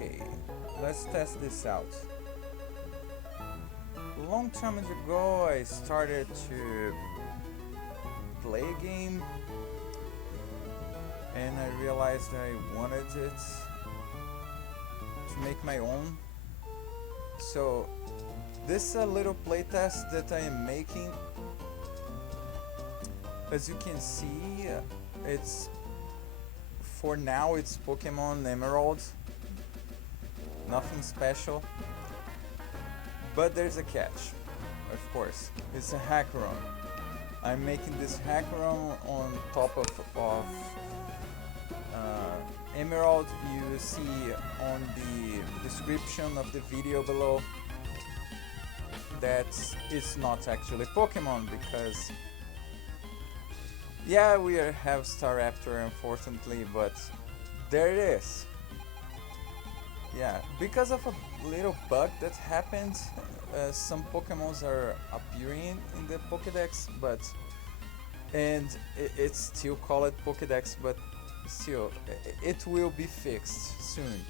Okay, let's test this out. A long time ago I started to play a game and I realized I wanted it to make my own. So this is a little playtest that I am making. As you can see, it's for now it's Pokémon Emerald. Nothing special. But there's a catch, of course. It's a Hackrom. I'm making this Hackrom on top of Emerald. You see on the description of the video below that it's not actually Pokemon, because yeah, we have Staraptor unfortunately, but there it is. Yeah, because of a little bug that happened, some Pokemons are appearing in the Pokédex, and it's still called Pokédex, but still, it will be fixed soon.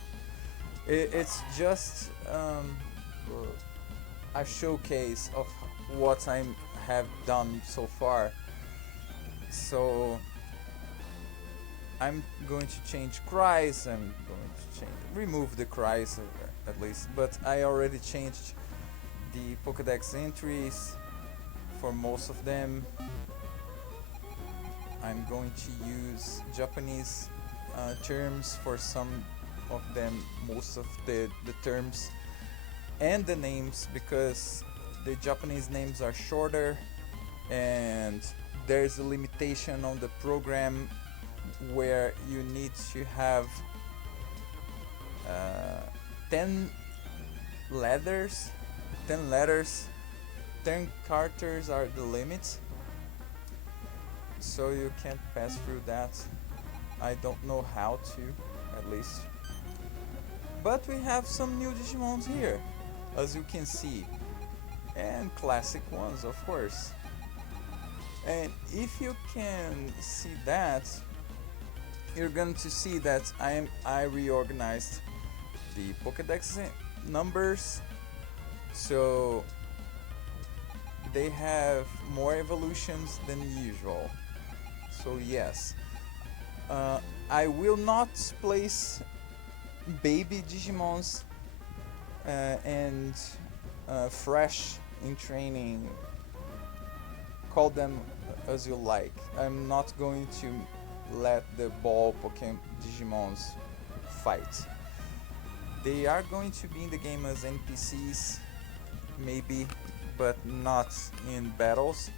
It's just a showcase of what I have done so far. So I'm going to change cries, I'm going to remove the cries at least, but I already changed the Pokédex entries for most of them. I'm going to use Japanese terms for some of them, most of the terms and the names, because the Japanese names are shorter and there's a limitation on the program where you need to have 10 letters, 10 characters are the limit, so you can't pass through that. I don't know how to, at least. But we have some new Digimons here, as you can see, and classic ones, of course. And if you can see that, you're going to see that I reorganized the Pokédex numbers, so they have more evolutions than usual. So yes, I will not place baby Digimons and fresh in training, call them as you like. I'm not going to let the ball Pokémon Digimons fight. They are going to be in the game as NPCs, maybe, but not in battles,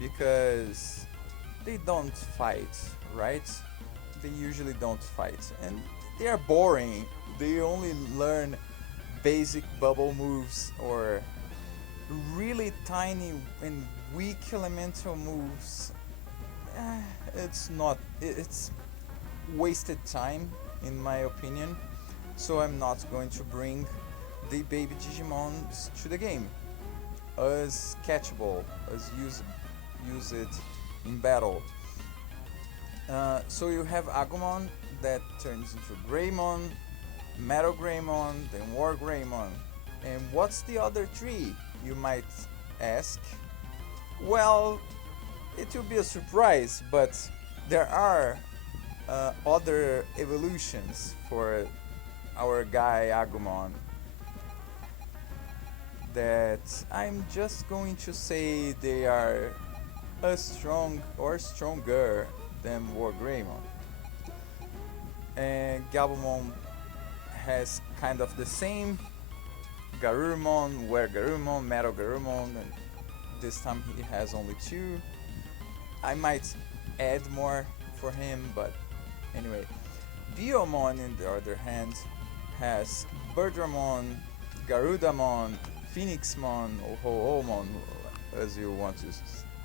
because they don't fight, right? They usually don't fight, and they are boring. They only learn basic bubble moves or really tiny and weak elemental moves. It's wasted time in my opinion, so I'm not going to bring the baby Digimons to the game as catchable, as use it in battle. So you have Agumon that turns into Greymon, Metal Greymon, then War Greymon. And what's the other three, you might ask? Well, it will be a surprise, but there are other evolutions for our guy Agumon that I'm just going to say they are as strong or stronger than War Greymon. And Gabumon has kind of the same. Garurumon, Were Garurumon, Metal Garurumon, and this time he has only 2. I might add more for him, but anyway. Biomon, on the other hand, has Birdramon, Garudamon, Phoenixmon, or Ho-Omon, as you want to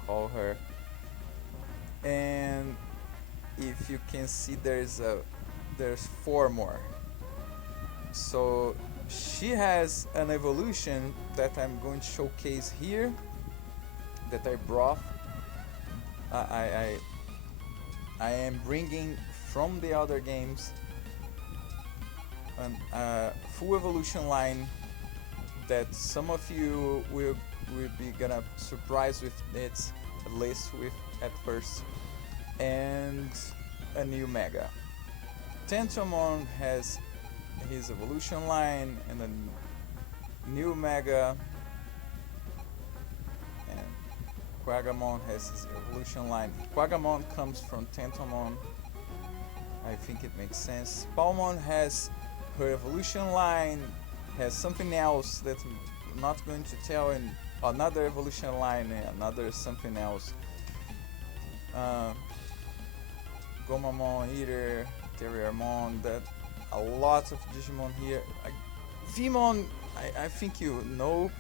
call her. And if you can see, there's 4 more. So she has an evolution that I'm going to showcase here, that I brought. I am bringing from the other games a full evolution line that some of you will be gonna surprise with it, at least with at first, and a new mega. Tentomon has his evolution line and a new mega, and Quagamon has his evolution line. Quagamon comes from Tentomon. I think it makes sense. Palmon has her evolution line, has something else that I'm not going to tell, in another evolution line and another something else. Gomamon, Eater, Terriermon, that a lot of Digimon here. Vmon, I think you know.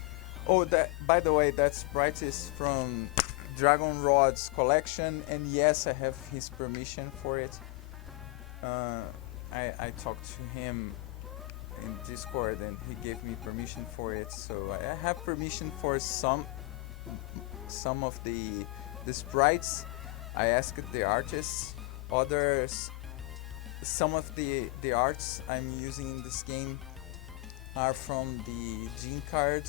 Oh, that, by the way, that sprite is from Dragon Rod's collection, and yes, I have his permission for it. I talked to him in Discord and he gave me permission for it, so I have permission for some of the sprites. I asked the artists. Others, some of the arts I'm using in this game are from the gene card,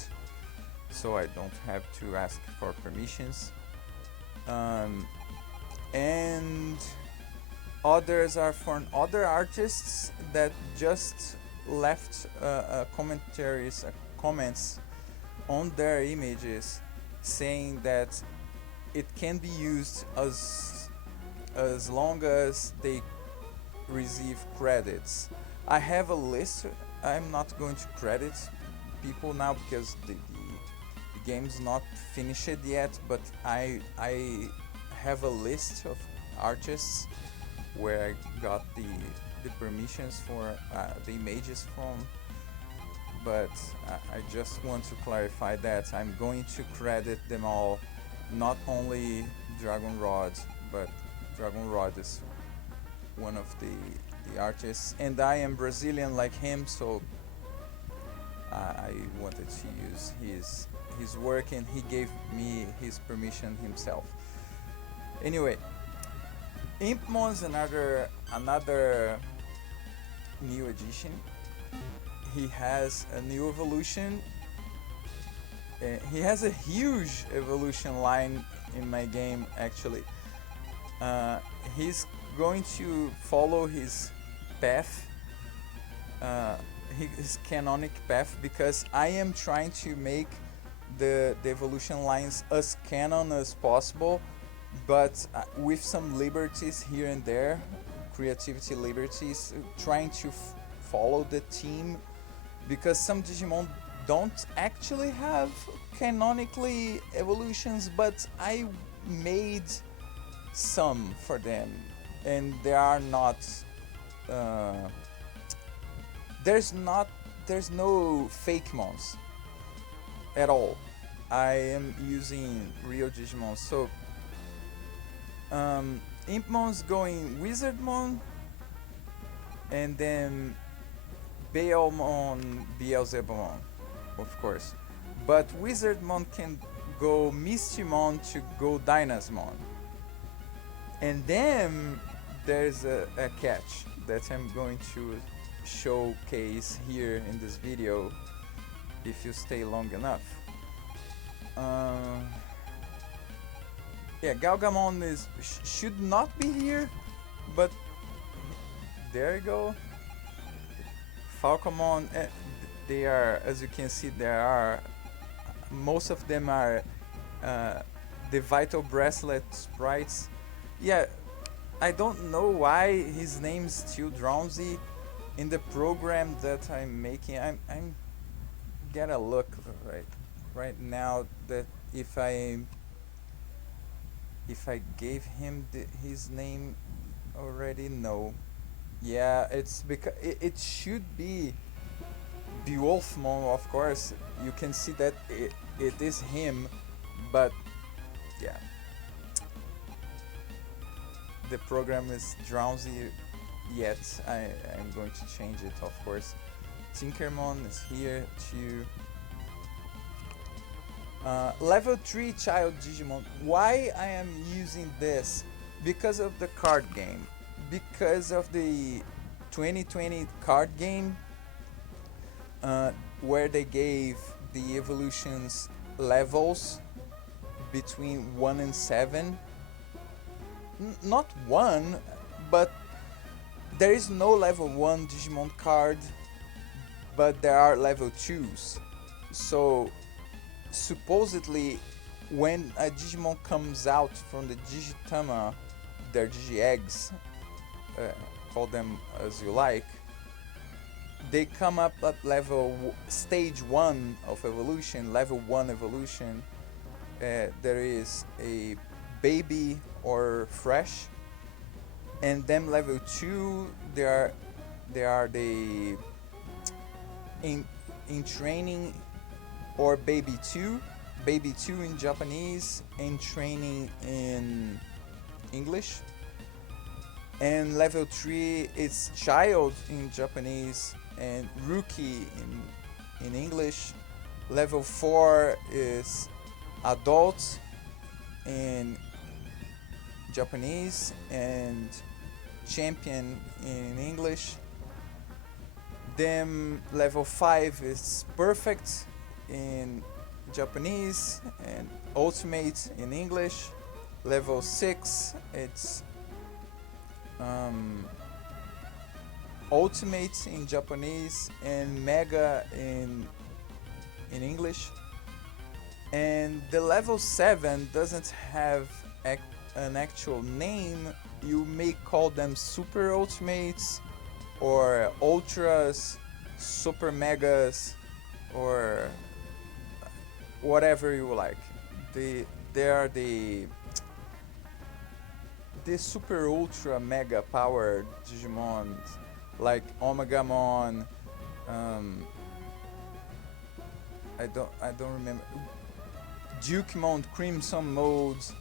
so I don't have to ask for permissions. And others are from other artists that just left comments on their images saying that it can be used as long as they receive credits. I have a list. I'm not going to credit people now because the game's not finished yet, but I have a list of artists where I got the permissions for the images from, but I just want to clarify that I'm going to credit them all, not only Dragon Rod, but Dragon Rod is one of the artists, and I am Brazilian like him, so I wanted to use his work, and he gave me his permission himself. Anyway, Impmon's another new addition. He has a new evolution. He has a huge evolution line in my game, actually. He's going to follow his path, his canonic path, because I am trying to make the evolution lines as canon as possible, but with some liberties here and there, creativity liberties, trying to follow the theme, because some Digimon don't actually have canonically evolutions, but I made some for them, and they are not there's no fake mons at all. I am using real Digimon. So Impmon's going Wizardmon, and then Beelmon, Beelzebumon, of course. But Wizardmon can go Mistymon to go Dynasmon. And then there's a catch that I'm going to showcase here in this video if you stay long enough. Yeah, Galgamon should not be here, but there you go. Falcomon, they are, as you can see, most of them are the Vital Bracelet sprites. Yeah, I don't know why his name's still Drowsy in the program that I'm making. I'm gotta look right now that if I gave him his name already. No, yeah, it's because it should be Beowulfmon, of course. You can see that it is him, but yeah, the program is drowsy yet. I'm going to change it, of course. Tinkermon is here too. Level 3 Child Digimon. Why I am using this? Because of the card game. Because of the 2020 card game, where they gave the evolutions levels between 1 and 7. Not 1, but there is no level 1 Digimon card, but there are level 2s. So supposedly when a Digimon comes out from the Digitama, their Digi-eggs, call them as you like, they come up at stage 1 of evolution, level 1 evolution. There is a baby or fresh, and then level 2 they are the in training, or baby 2 in Japanese, and training in English. And level 3 is child in Japanese and rookie in English. Level 4 is adult in Japanese and champion in English. Then level 5 is perfect in Japanese and ultimate in English. Level 6 it's ultimate in Japanese and mega in English. And the level 7 doesn't have an actual name. You may call them super ultimates or ultras, super megas, or whatever you like. They are the super ultra mega powered Digimon, like Omegamon. I don't remember. Dukemon Crimson modes,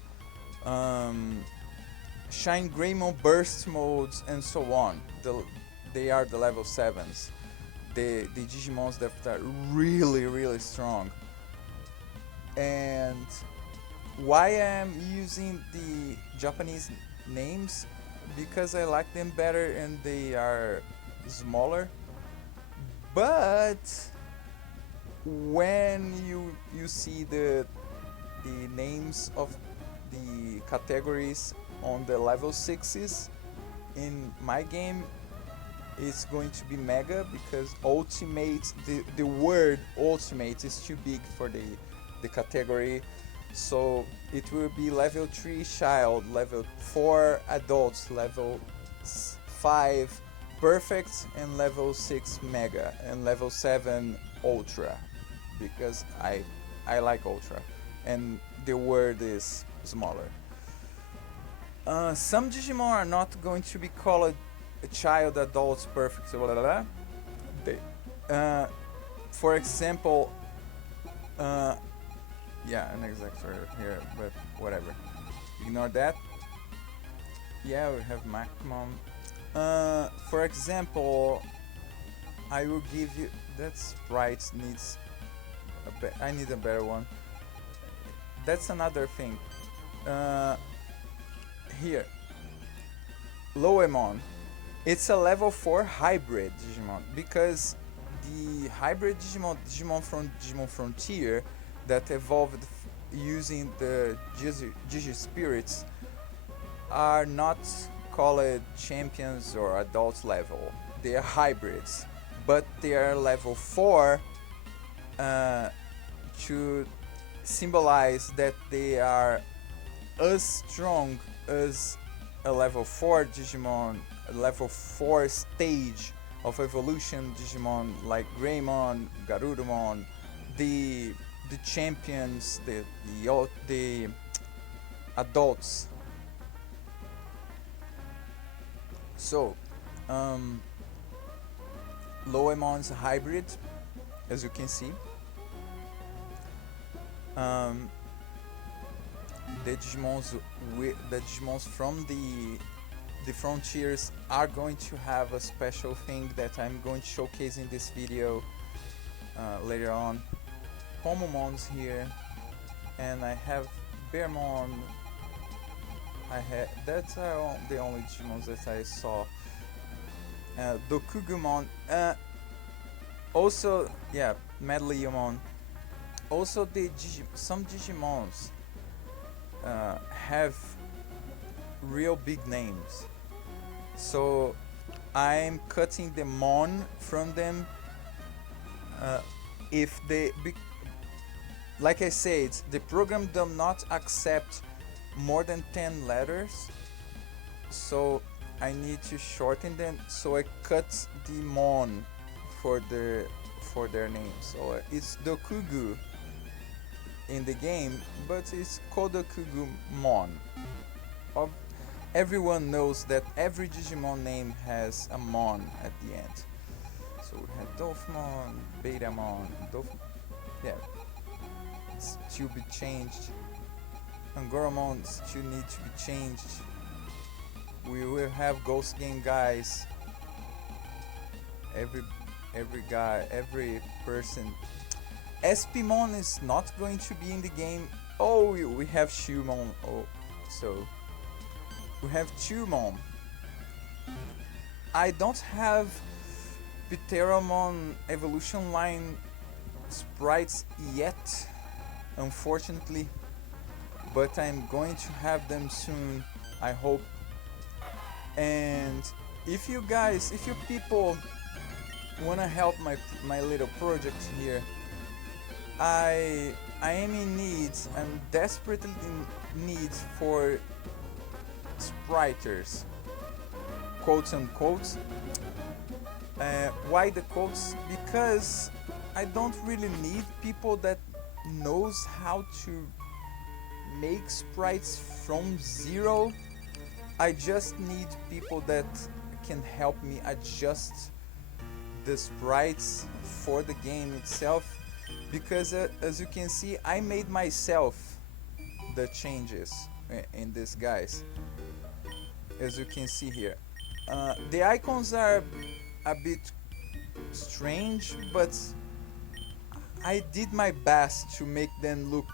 Shine Greymon burst modes, and so on. They are the level 7s. The Digimons that are really strong. And why I'm using the Japanese names? Because I like them better and they are smaller. But when you see the names of the categories on the level 6s in my game, it's going to be mega, because ultimate, the word ultimate is too big for the category. So it will be level 3 child, level 4 adults, level 5 perfect, and level 6 mega, and level 7 ultra, because I like ultra and the word is smaller. Some Digimon are not going to be called child, adults, perfect, blah, blah, blah. For example, yeah, an exactor here, but whatever. Ignore that. Yeah, we have Macmon. For example, I will give you that sprite needs I need a better one. That's another thing. Here, Loemon. It's a level 4 hybrid Digimon, because the hybrid Digimon from Digimon Frontier that evolved using the Digi-spirits are not called champions or adult level. They are hybrids, but they are level 4 to symbolize that they are as strong as a level 4 Digimon, a level 4 stage of evolution Digimon like Greymon, Garurumon, the champions, the adults. So, Loemon's a hybrid, as you can see. The Digimons from the frontiers are going to have a special thing that I'm going to showcase in this video later on. Pomomon's here, and I have Bearmon. That's the only Digimons that I saw. Dokugumon. Also, yeah, Medliamon. Also, some Digimons have real big names. So I'm cutting the mon from them. If they, like I said, the program does not accept more than 10 letters, so I need to shorten them. So I cut the mon for their names. So it's Dokugu in the game, but it's Kodokugu Mon. Everyone knows that every Digimon name has a Mon at the end. So we have Dolphmon, Betamon, yeah, still be changed. Angoromon still need to be changed. We will have Ghost Game guys. Every guy, every person. Espimon is not going to be in the game. Oh, we have Shumon. Oh, so we have Chumon. I don't have Pteramon evolution line sprites yet, unfortunately, but I'm going to have them soon, I hope. And if you people wanna help my little project here, I am in need. I'm desperately in need for spriters, quotes unquote. Why the quotes? Because I don't really need people that knows how to make sprites from zero. I just need people that can help me adjust the sprites for the game itself, because as you can see, I made myself the changes in this, guys. As you can see here, the icons are a bit strange, but I did my best to make them look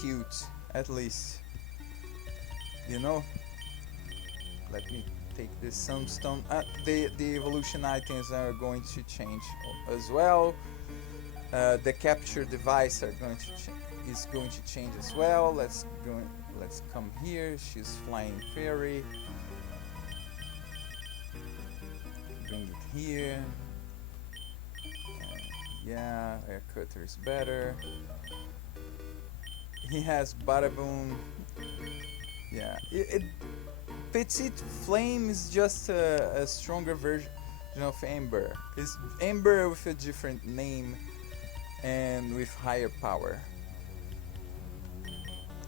cute, at least, you know. Let me take this sunstone. The evolution items are going to change as well. The capture device is going to change as well. Let's come here. She's flying fairy. Bring it here. Yeah, air cutter is better. He has Badaboom. Yeah, Petite Flame is just a stronger version of Ember. It's Ember with a different name and with higher power.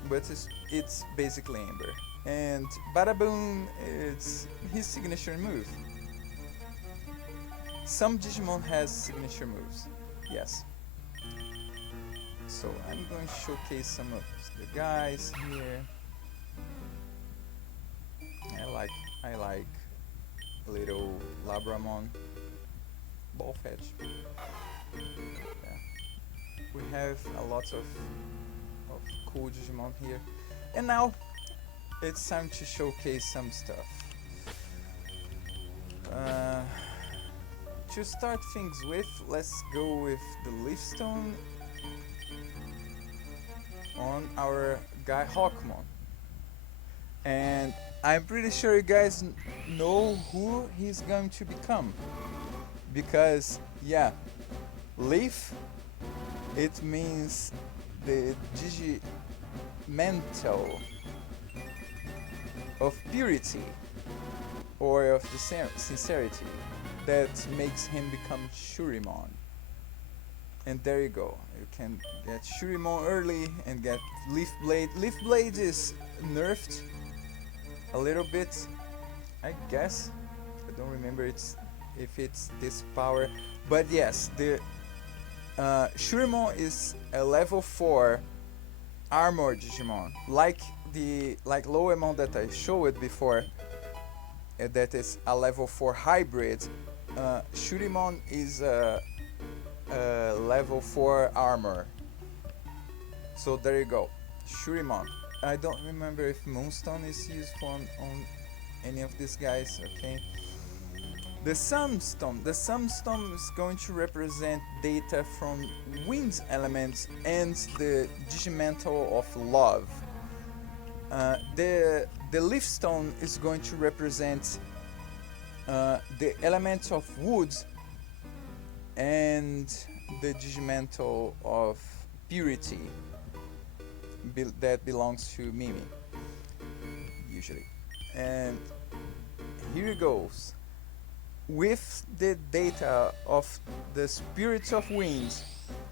But it's basically Ember. And Badaboom, it's his signature move. Some Digimon has signature moves, yes. So I'm going to showcase some of the guys here. I like little Labramon, Ball Fetch. Yeah. We have a lot of cool Digimon here, and now it's time to showcase some stuff. To start things with, let's go with the Leaf Stone on our guy Hawkmon. And I'm pretty sure you guys know who he's going to become, because yeah, Leaf, it means the Digimental of purity or of the sincerity that makes him become Shurimon. And there you go, you can get Shurimon early and get Leaf Blade. Leaf Blade is nerfed a little bit, I guess. I don't remember if it's this power, but yes, the Shurimon is a level 4 armor Digimon, like Lowemon that I showed before. That is a level 4 hybrid. Shurimon is a level 4 armor. So there you go, Shurimon. I don't remember if Moonstone is used on any of these guys, okay? The sumstone. The sumstone is going to represent data from wind elements and the digimental of love. The leafstone is going to represent the elements of wood and the digimental of purity that belongs to Mimi, usually. And here it goes. With the data of the spirits of wind,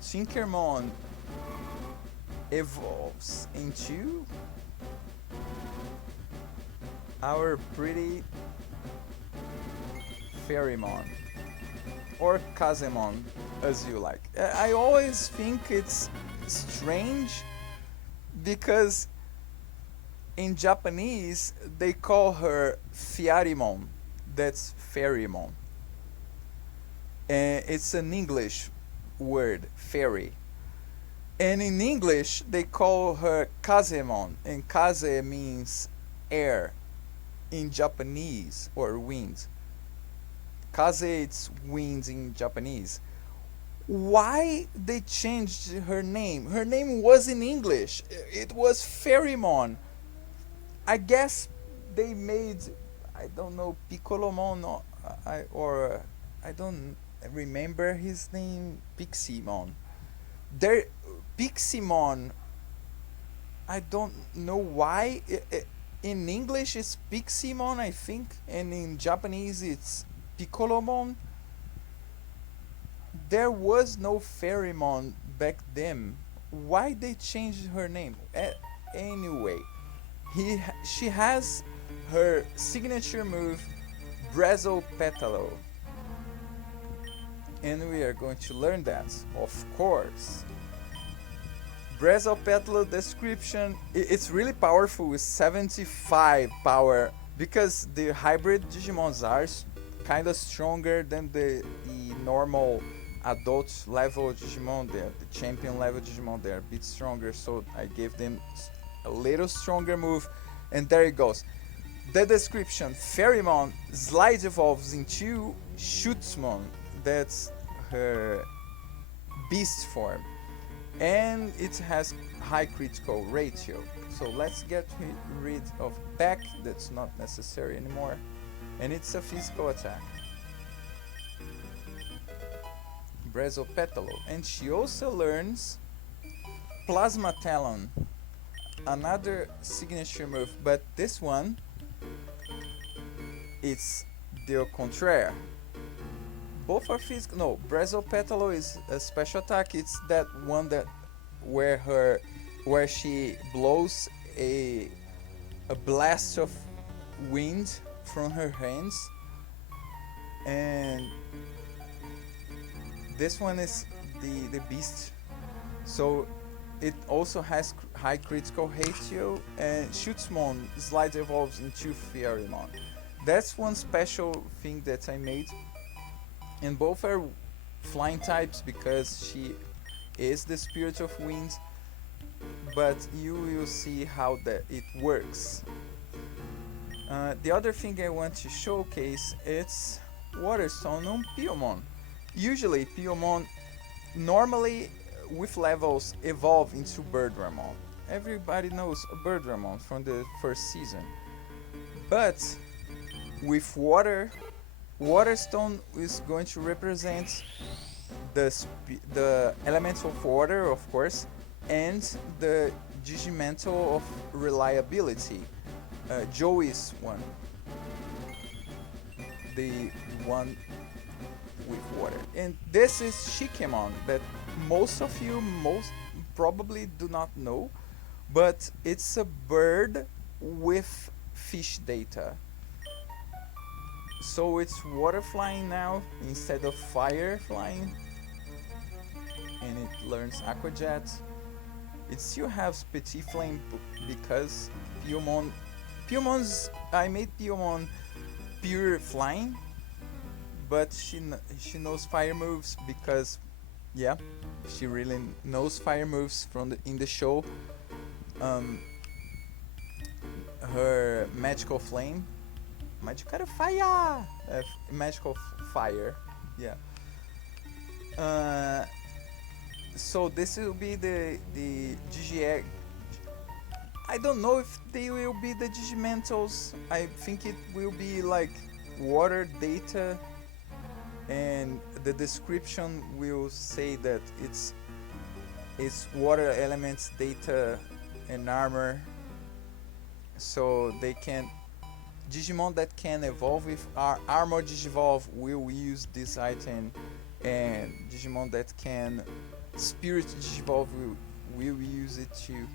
Tinkermon evolves into our pretty Fairymon, or Kazemon, as you like. I always think it's strange because in Japanese they call her Fiarimon. That's Fairymon. And it's an English word, fairy. And in English they call her Kazemon, and Kaze means air in Japanese, or wind. Kaze, it's wind in Japanese. Why they changed her name? Her name was in English. It was Fairymon. I guess they made, I don't know, Piccolomon, or I don't remember his name, Piximon. There, Piximon, I don't know why. In English it's Piximon, I think, and in Japanese it's Piccolomon. There was no Fairymon back then. Why they changed her name? Anyway, she has her signature move, Brazo Petalo. And we are going to learn that, of course. Brazo Petalo description, it's really powerful with 75 power, because the hybrid Digimons are kind of stronger than the normal adult level Digimon. The champion level Digimon, they're a bit stronger, so I gave them a little stronger move, and there it goes. The description: Fairymon slide evolves into Shootsmon, that's her beast form, and it has high critical ratio. So let's get rid of back, that's not necessary anymore, and it's a physical attack. Brazo Petalo. And she also learns Plasma Talon, another signature move, but this one, it's the contraire. Both are physical. No, Brazo Petalo is a special attack. It's that one that where she blows a blast of wind from her hands, and this one is the beast. So it also has high critical ratio, and Shootsmon slide evolves into Fairymon. That's one special thing that I made. And both are flying types because she is the spirit of wind, but you will see how that it works. The other thing I want to showcase is Waterstone on Piyomon. Usually Piyomon normally with levels evolve into Birdramon. Everybody knows a Birdramon from the first season. But with Waterstone is going to represent the elements of water, of course, and the digimental of reliability. Joey's one, the one with water, and this is Shikemon that most of you probably do not know, but it's a bird with fish data. So it's water flying now instead of fire flying, and it learns Aqua Jet. It still has Petit Flame because I made Piyomon pure flying, but she knows fire moves because, yeah, she really knows fire moves from in the show. Her magical flame Magical fire! Magical fire, yeah. So this will be the Digi. I don't know if they will be the Digimentals. I think it will be like water data, and the description will say that it's water elements, data, and armor. So they can Digimon that can evolve with armor Digivolve will use this item, and Digimon that can spirit Digivolve will use it too.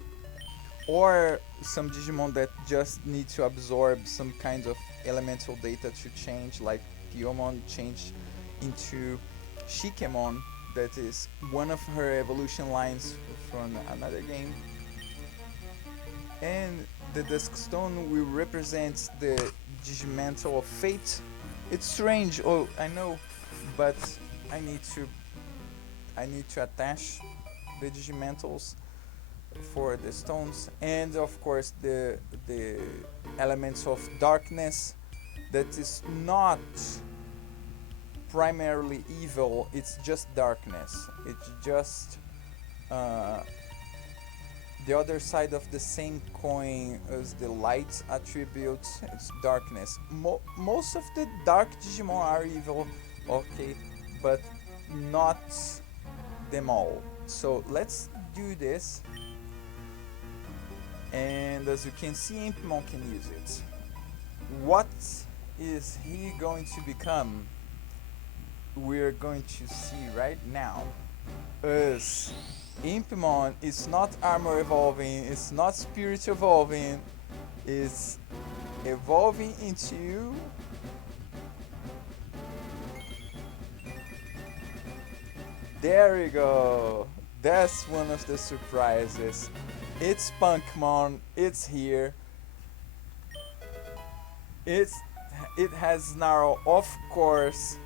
Or some Digimon that just need to absorb some kind of elemental data to change, like Pyomon changed into Shikemon, that is one of her evolution lines from another game. And the Dusk Stone will represent the Digimental of Fate. It's strange, oh I know, but I need to attach the Digimentals for the stones, and of course the elements of darkness that is not primarily evil, it's just darkness. It's just the other side of the same coin as the light attribute. It's darkness. Most of the dark Digimon are evil, okay, but not them all. So let's do this, and as you can see, Impmon can use it. What is he going to become? We're going to see right now. As Impmon is not armor evolving, it's not spirit evolving, it's evolving into there we go. That's one of the surprises. It's Punkmon, it's here. It has Snarl, of course.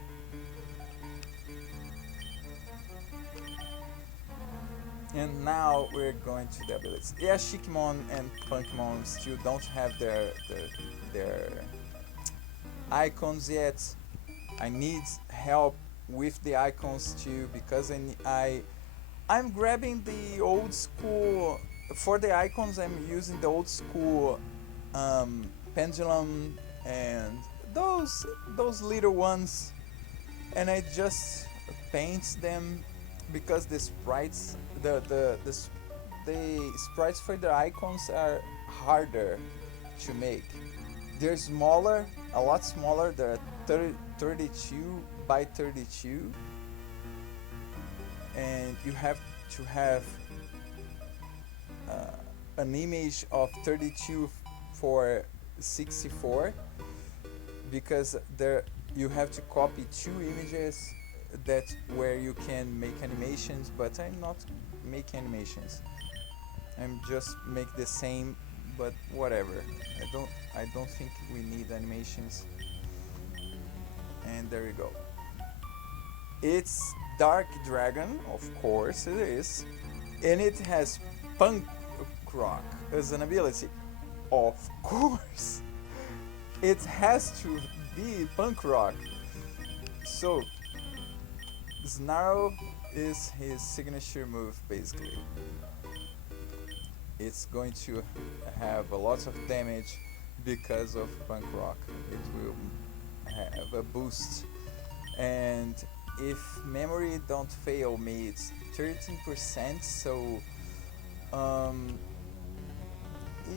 And now we're going to the abilities. Yeah, Shikemon and Punkmon still don't have their icons yet. I need help with the icons too, because I'm grabbing the old school for the icons. I'm using the old school pendulum and those little ones, and I just paint them because the sprites the sprites for the icons are harder to make. They're smaller, a lot smaller. They're 32 by 32, and you have to have an image of 32 for 64, because there you have to copy two images that where you can make animations, but I'm not make animations. I'm just make the same, but whatever. I don't think we need animations. And there you go. It's Dark Dragon, of course it is, and it has Punk Rock as an ability. Of course, it has to be Punk Rock. So Snarl is his signature move, basically. It's going to have a lot of damage because of Punk Rock. It will have a boost, and if memory don't fail me, it's 13%, so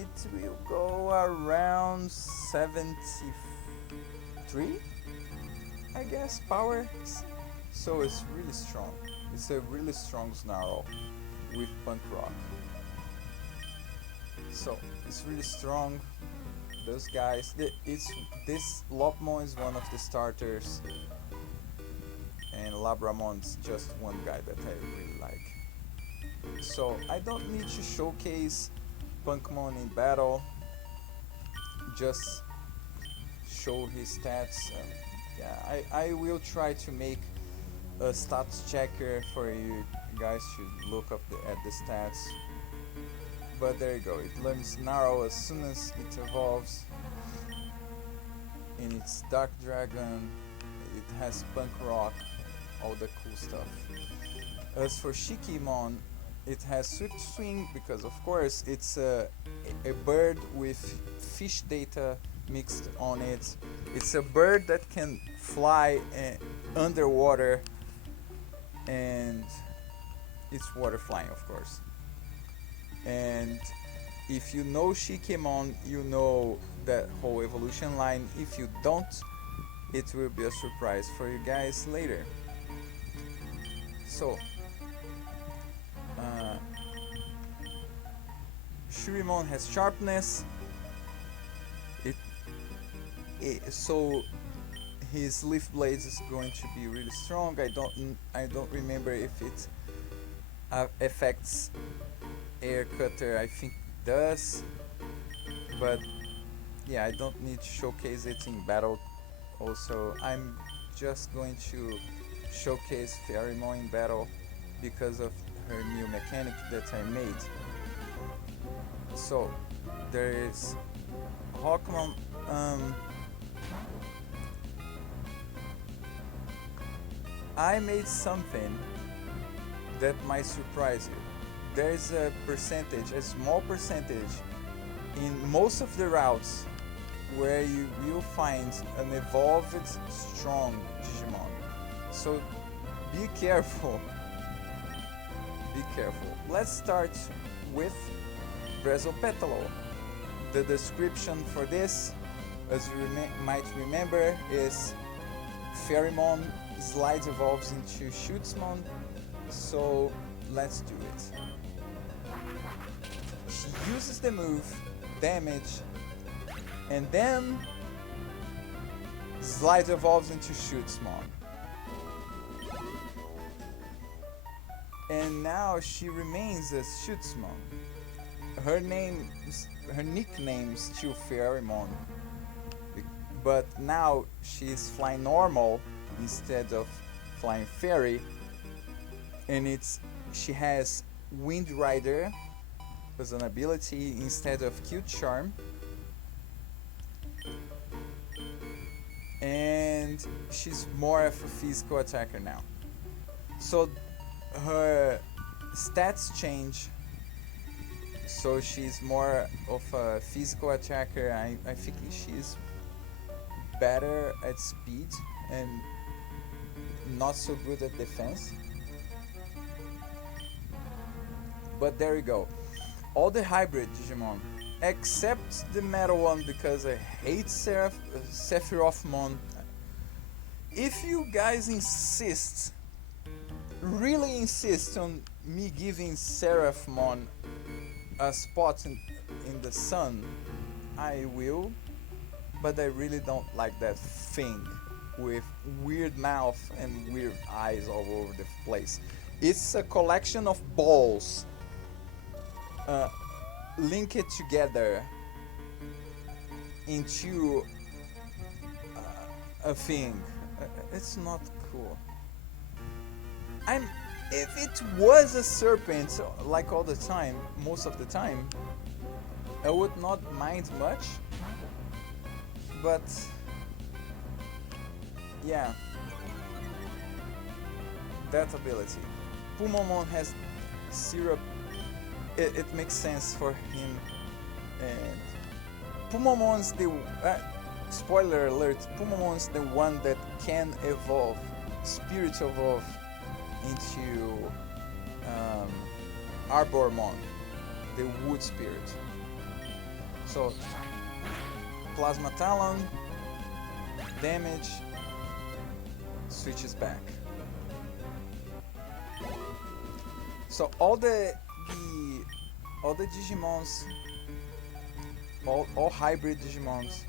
it will go around 73, I guess, power. So it's really strong. It's a really strong Snarl with Punk Rock. So it's really strong. Those guys, this Lopmon is one of the starters, and Labramon's just one guy that I really like. So I don't need to showcase Punkmon in battle. Just show his stats. Yeah, I will try to make a stats checker for you guys to look up at the stats. But there you go, it learns Snarl as soon as it evolves. and it's dark dragon, it has punk rock, all the cool stuff. As for Shikimon, it has swift swing because of course it's a bird with fish data mixed on it. It's a bird that can fly underwater, and it's water flying of course. And if you know Shikimon, you know that whole evolution line. If you don't, it will be a surprise for you guys later. So Shurimon has sharpness. So his leaf blades is going to be really strong. I don't remember if it affects air cutter. I think it does, but yeah, I don't need to showcase it in battle. Also, I'm just going to showcase Pheromone in battle because of her new mechanic that I made. So there is Hackrom. I made something that might surprise you. There's a percentage, a small percentage, in most of the routes where you will find an evolved strong Digimon. So be careful. Be careful. Let's start with Brezopetalo. The description for this, as you might remember, is Pheromone slides evolves into Shootsmon. So let's do it. She uses the move, damage, and then slides evolves into Shootsmon. And now she remains as Shootsmon. Her nickname is still Pheromone, but now she's flying normal instead of flying fairy, and she has Wind Rider as an ability instead of Cute Charm, and she's more of a physical attacker now. So her stats change. So she's more of a physical attacker. I think she's better at speed and not so good at defense. But there you go. All the hybrid Digimon, except the metal one because I hate Sephirothmon. If you guys insist, really insist on me giving Seraphmon a spot in the sun, I will, but I really don't like that thing with weird mouth and weird eyes all over the place. It's a collection of balls linked together into a thing. It's not cool. If it was a serpent, like all the time, most of the time, I would not mind much. But yeah, that ability. Pumamon has syrup. It makes sense for him. And Pumamon's the spoiler alert. Pumamon's the one that can evolve, spirit evolve into Arbormon, the wood spirit. So Plasma Talon, damage, switches back. So all the Digimons, all hybrid Digimons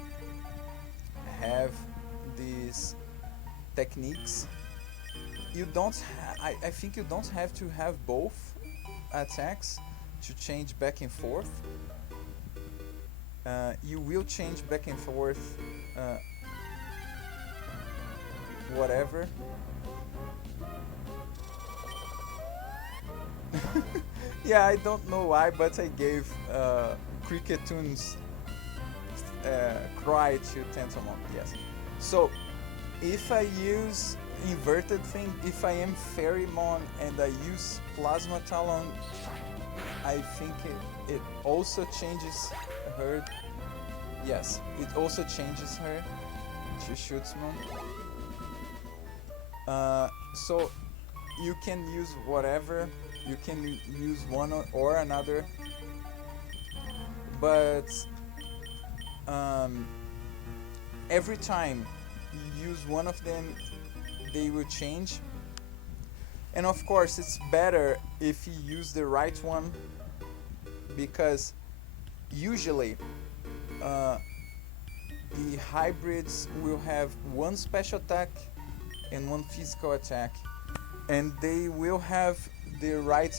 have these techniques. You don't. I think you don't have to have both attacks to change back and forth. You will change back and forth. Whatever. Yeah, I don't know why, but I gave Crickettoons cry to Tentomon. Yes. So if I use inverted thing, if I am Ferrymon and I use Plasma Talon, I think it also changes her. Yes, it also changes her to Shootsmon. So you can use whatever, you can use one or another, but every time you use one of them, they will change. And of course, it's better if you use the right one, because usually the hybrids will have one special attack and one physical attack, and they will have the right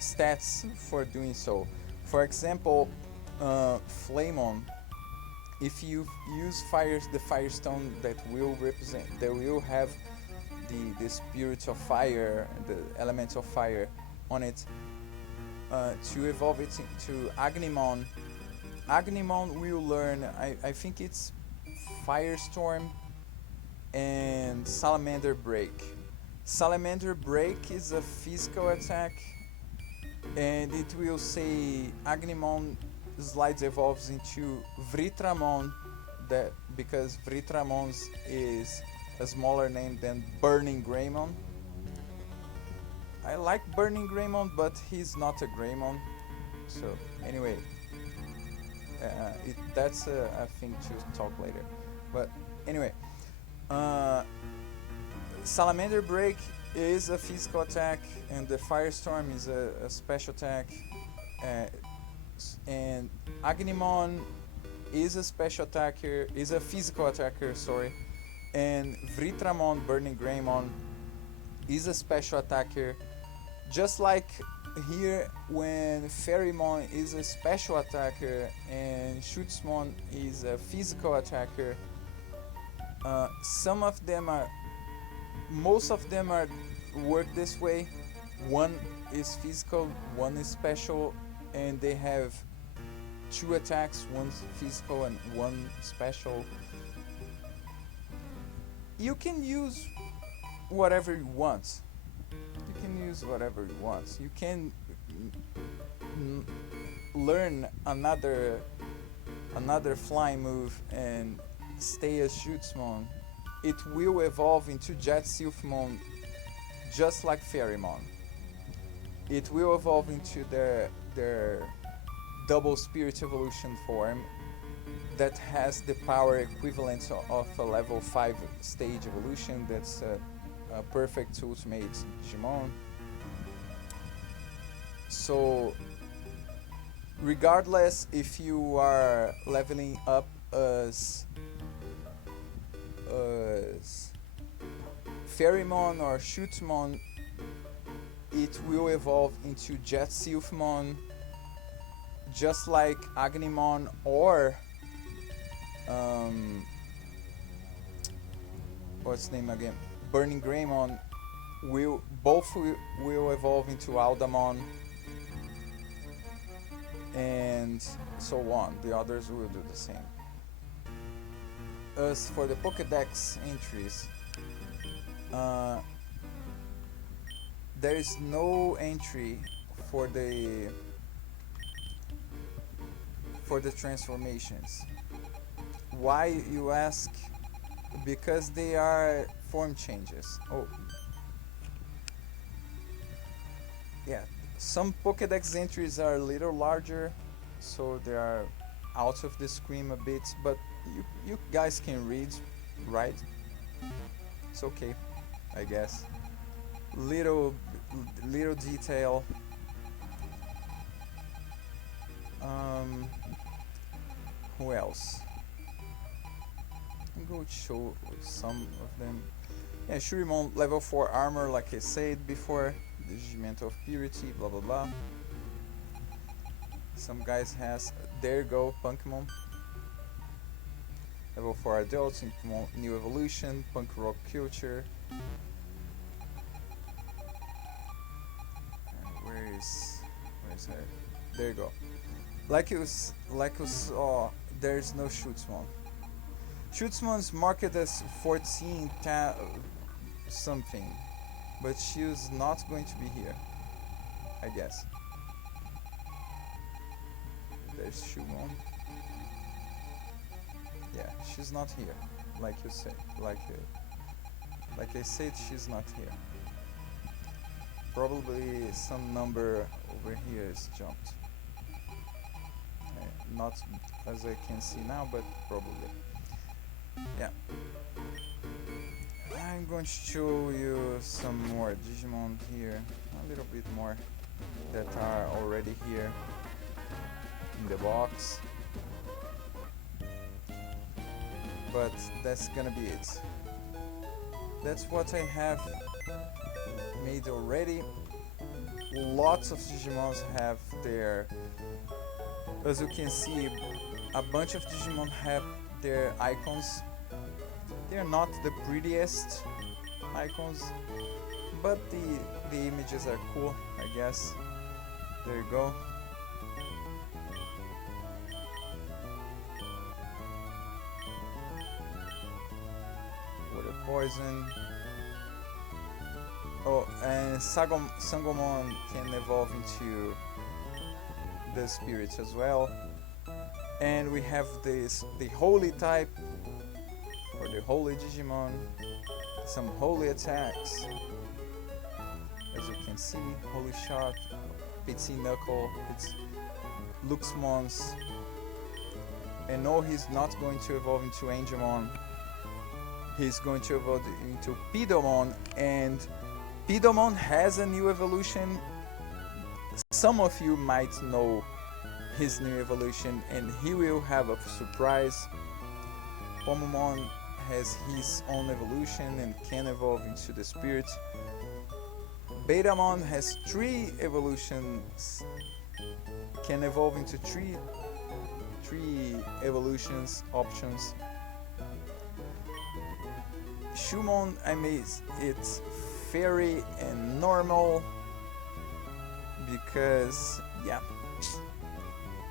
stats for doing so. For example, Flamon, if you use the Firestone that will have the spirit of fire, the elements of fire on it, to evolve it to Agnimon. Agnimon will learn, I think it's Firestorm and Salamander Break. Salamander Break is a physical attack, and it will say Agnimon slides evolves into Vritramon, that because Vritramon is a smaller name than Burning Greymon. I like Burning Greymon, but he's not a Greymon. So anyway, that's a thing to talk later. But anyway, Salamander Break is a physical attack, and the Firestorm is a special attack. And Agnimon is a special attacker, is a physical attacker, sorry. And Vritramon, Burning Greymon, is a special attacker. Just like here, when Ferrymon is a special attacker and Shootsmon is a physical attacker, most of them are work this way. One is physical, one is special, and they have two attacks, one physical and one special. You can use whatever you want. You can use whatever you want. You can learn another flying move and stay as Shootsmon. It will evolve into Jet Sylphmon, just like Ferrymon. It will evolve into their double spirit evolution form that has the power equivalent of a level 5 stage evolution. That's a perfect ultimate Digimon. So regardless if you are leveling up as Ferrymon or Shootsmon, it will evolve into Jet Sylphmon, just like Agnimon or what's the name again? Burning Greymon will evolve into Aldamon, and so on. The others will do the same. As for the Pokédex entries, there is no entry for the transformations. Why, you ask? Because they are form changes. Oh, yeah. Some Pokédex entries are a little larger, so they are out of the screen a bit. But you guys can read, right? It's okay, I guess. Little detail. Who else? I'm going to show some of them. Yeah, Shurimon level 4 armor, like I said before. Digimon of Purity, blah blah blah. Some guys has. There you go, Punkmon. Level 4 adults, new evolution, punk rock culture. Where is her? There you go. Like you saw there's no Shootsmon. Shootsmon's marked as 14 something, but she's not going to be here, I guess. There's Shumon. Yeah, she's not here, like you say, like I said, she's not here. Probably some number over here is jumped. Not as I can see now, but probably. Yeah. I'm going to show you some more Digimon here, a little bit more, that are already here in the box. But that's gonna be it. That's what I have made already. Lots of Digimons have their, as you can see, a bunch of Digimon have their icons. They're not the prettiest icons, but the images are cool, I guess. There you go. Water poison. Oh, and Sangomon can evolve into the spirits as well. And we have the holy type, or the holy Digimon, some holy attacks. As you can see, holy shot, Pitsy Knuckle, it's Luxmon's. And no, he's not going to evolve into Angemon. He's going to evolve into Pidomon, and Pidomon has a new evolution. Some of you might know his new evolution, and he will have a surprise. Pomomon has his own evolution and can evolve into the spirit. Betamon has 3 evolutions, can evolve into three evolutions options. Shumon, I made it fairy and normal because, yeah,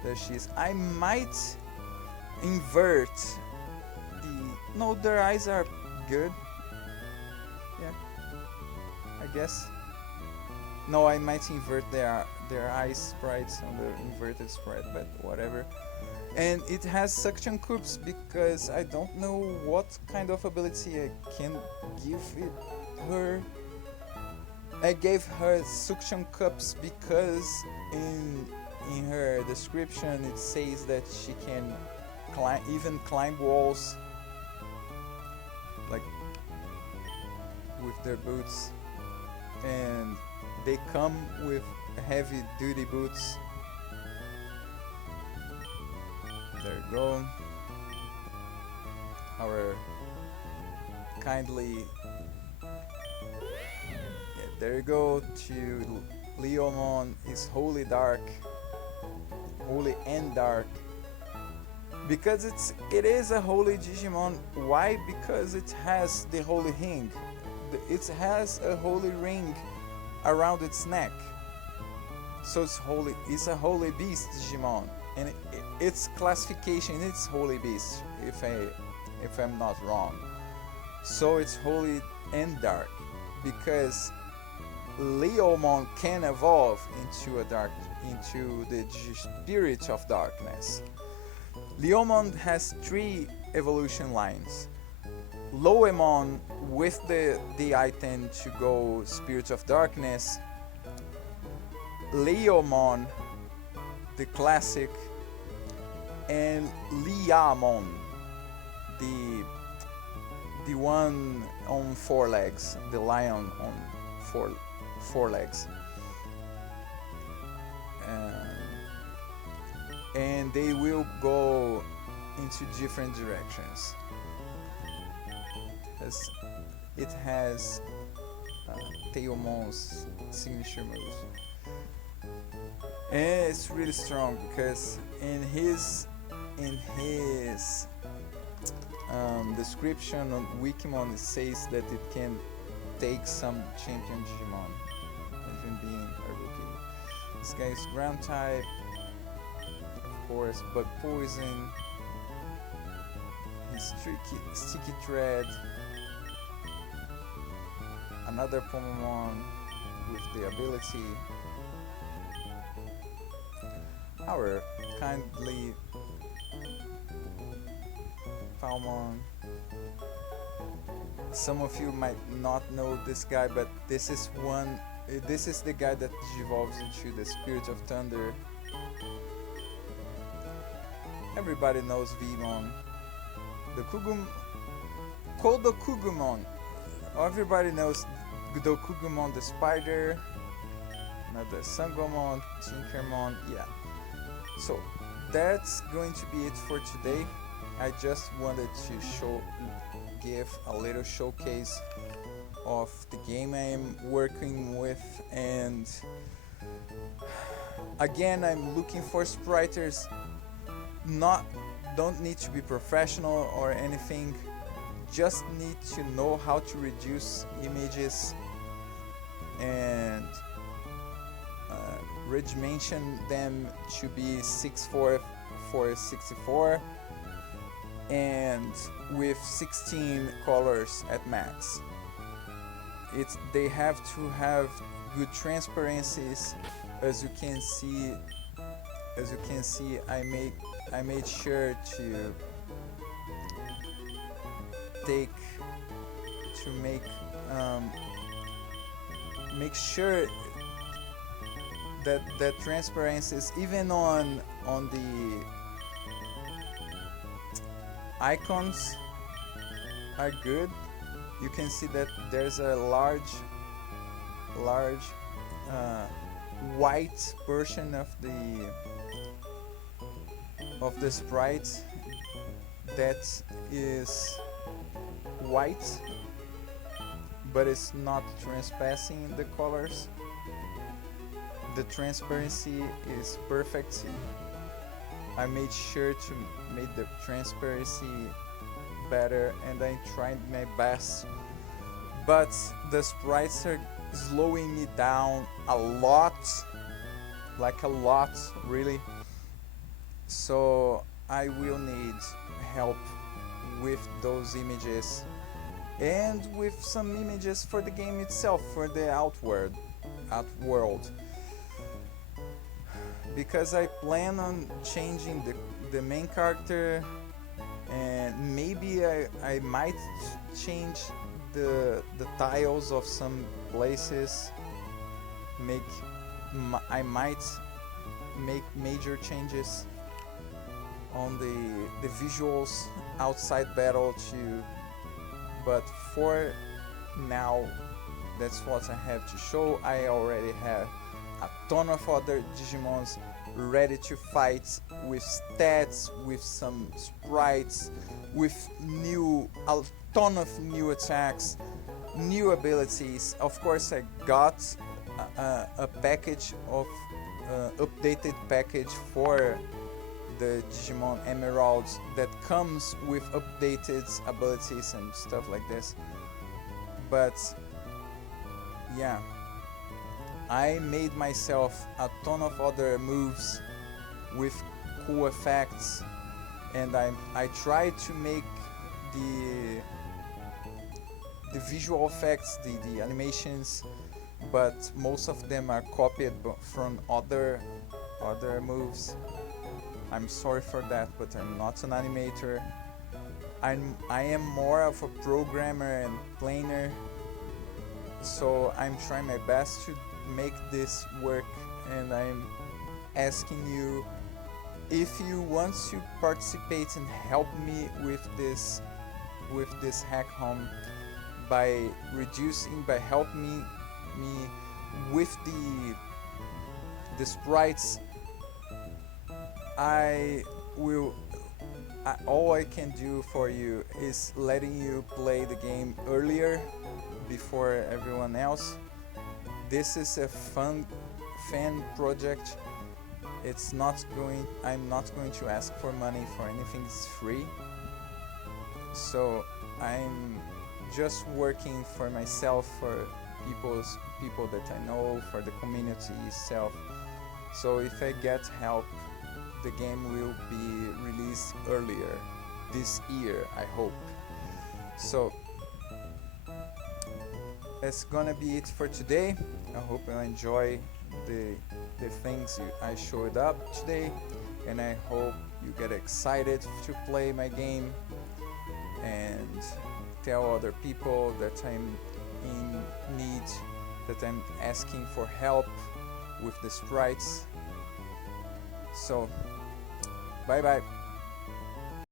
there she is. I might invert the... No, their eyes are good. Yeah, I guess. No, I might invert their eyes sprites on the inverted sprite, but whatever. And it has suction cups because I don't know what kind of ability I can give her. I gave her suction cups because in her description it says that she can even climb walls, like with their boots, and they come with heavy duty boots. There you go. Our kindly... Yeah, there you go. To Leomon is holy dark. Holy and dark. Because it is a holy Digimon. Why? Because it has the holy ring. It has a holy ring around its neck. So it's holy. It's a holy beast Digimon. And its classification is holy beast, if I'm not wrong. So it's holy and dark because Leomon can evolve into the spirit of darkness. Leomon has 3 evolution lines. Loemon with the item to go spirit of darkness. Leomon, the classic, and Liamon, the one on 4 legs, the lion on four legs, and they will go into different directions. As it has Tailmon's signature moves. And it's really strong because in his description on Wikimon it says that it can take some champion Digimon, even being a rookie. This guy is ground type, of course, bug poison, sticky thread, another Pokémon with the ability, our kindly Palmon. Some of you might not know this guy, but this is the guy that evolves into the Spirit of Thunder. Everybody knows Vmon. The Kugumon. Everybody knows the Kugumon, the spider. Another Sangomon, Tinkermon. Yeah. So that's going to be it for today. I just wanted to give a little showcase of the game I'm working with, and again I'm looking for spriters. Don't need to be professional or anything, just need to know how to reduce images and regimentation them to be 6:4 for 64 and with 16 colors at max. They have to have good transparencies. As you can see, I made sure to make sure that the transparencies, even on the icons, are good. You can see that there's a large white portion of the sprite that is white, but it's not trespassing the colors. The transparency is perfect. I made sure to make the transparency better, and I tried my best, but the sprites are slowing me down a lot, like a lot, really. So I will need help with those images and with some images for the game itself, for the outworld, because I plan on changing the main character, and maybe I might change the tiles of some places. I might make major changes on the visuals outside battle too, but for now that's what I have to show. I already have a ton of other Digimons ready to fight, with stats, with some sprites, with a ton of new attacks, new abilities. Of course, I got a package of updated package for the Digimon Emerald that comes with updated abilities and stuff like this. But yeah, I made myself a ton of other moves with cool effects, and I tried to make the visual effects, the animations, but most of them are copied from other moves. I'm sorry for that, but I'm not an animator. I am more of a programmer and planner, so I'm trying my best to make this work, and I'm asking you if you want to participate and help me with this Hackrom by helping me with the sprites. All I can do for you is letting you play the game earlier before everyone else. This is a fan project. I'm not going to ask for money for anything. It's free. So I'm just working for myself, for people that I know, for the community itself. So if I get help, the game will be released earlier this year, I hope. So that's gonna be it for today. I hope you enjoy the things I showed up today, and I hope you get excited to play my game and tell other people that I'm in need, that I'm asking for help with the sprites. So bye bye.